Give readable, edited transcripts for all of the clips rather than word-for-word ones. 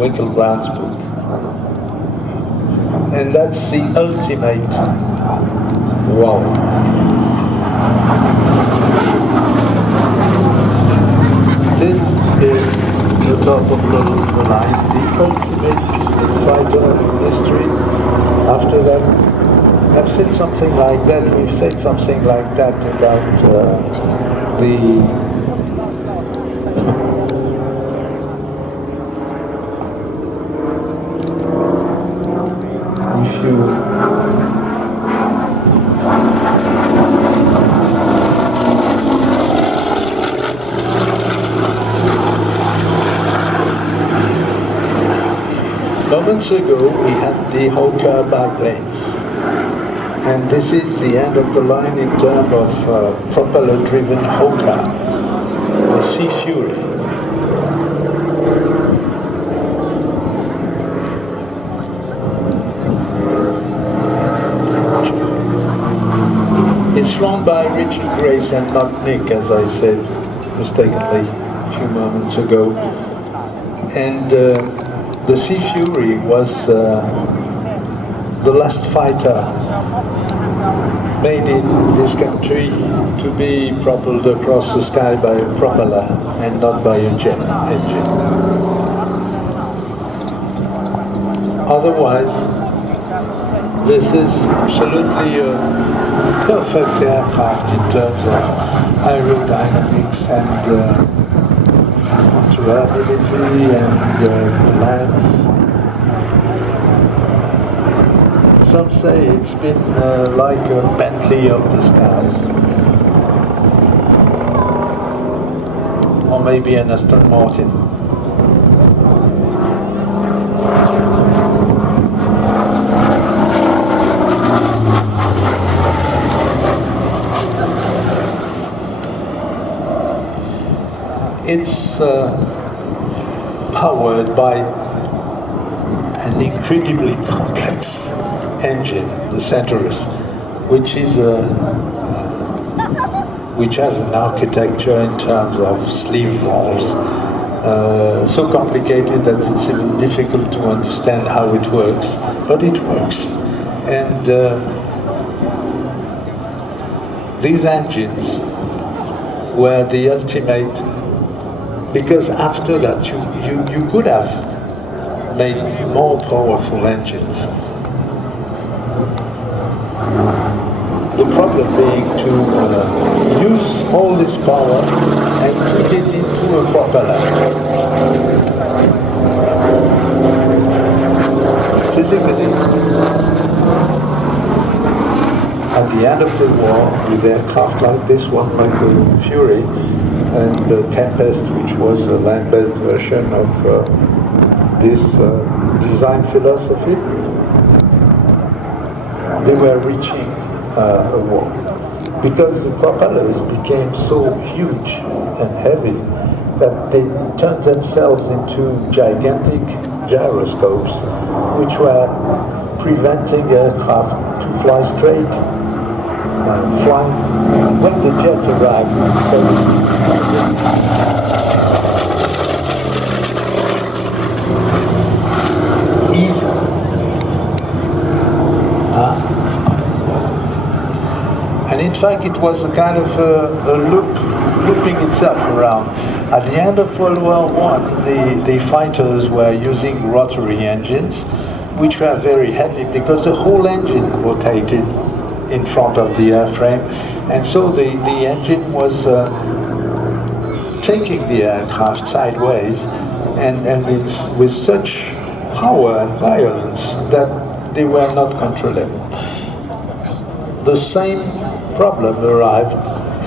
Winkelbrand's book. And that's the ultimate wow. This is the top of the line, the ultimate pistol fighter in history. After that, I've said something like that, we've said something like that about the if you moments ago we had the Hawker biplanes, and this is the end of the line in terms of propeller-driven Hawker, the Sea Fury. It's flown by Richard Grace and not Nick, as I said mistakenly a few moments ago. And the Sea Fury was the last fighter made in this country to be propelled across the sky by a propeller and not by a jet engine. Otherwise, this is absolutely a perfect aircraft in terms of aerodynamics and durability and balance. Some say it's been like a Bentley of the skies, or maybe an Aston Martin. It's powered by an incredibly complex engine, the Centaurus, which has an architecture in terms of sleeve valves so complicated that it's even difficult to understand how it works, but it works. And these engines were the ultimate, because after that you could have made more powerful engines. The problem being to use all this power and put it into a propeller. Physically, at the end of the war, with aircraft like this one, like the Fury, and the Tempest, which was a land-based version of this design philosophy, they were reaching a wall. Because the propellers became so huge and heavy that they turned themselves into gigantic gyroscopes, which were preventing aircraft to fly straight. Flying when the jet arrived. So easy. And in fact, it was a kind of a looping itself around. At the end of World War I, the fighters were using rotary engines, which were very heavy because the whole engine rotated in front of the airframe, and so the engine was taking the aircraft sideways, and it's with such power and violence that they were not controllable. The same problem arrived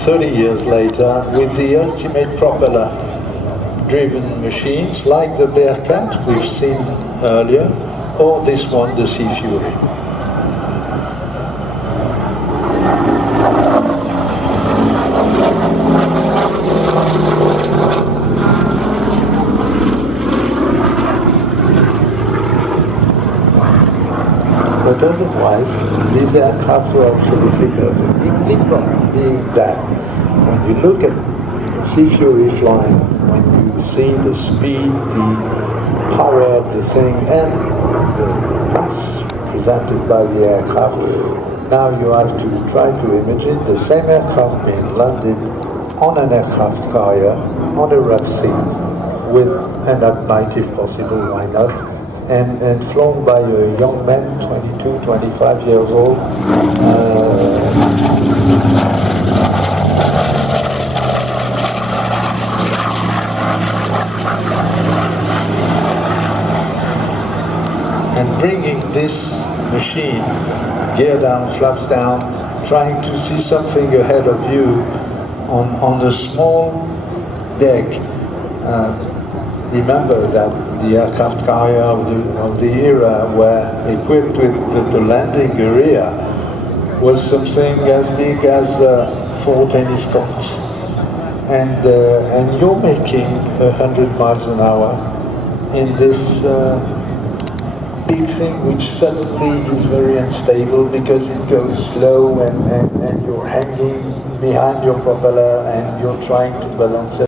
30 years later with the ultimate propeller-driven machines like the Bearcat we've seen earlier, or this one, the Sea Fury. But otherwise, these aircraft were absolutely perfect. The only problem being that when you look at Sea Fury flying, when you see the speed, the power of the thing and the mass presented by the aircraft. Now you have to try to imagine the same aircraft being landed on an aircraft carrier on a rough sea with, and at night if possible, why not, and flown by a young man, 22, 25 years old. And bringing this machine, gear down, flaps down, trying to see something ahead of you on a small deck. Remember that the aircraft carrier of the era were equipped with the landing area was something as big as 4 tennis courts. And you're making 100 miles an hour in this big thing which suddenly is very unstable because it goes slow and you're hanging behind your propeller and you're trying to balance it.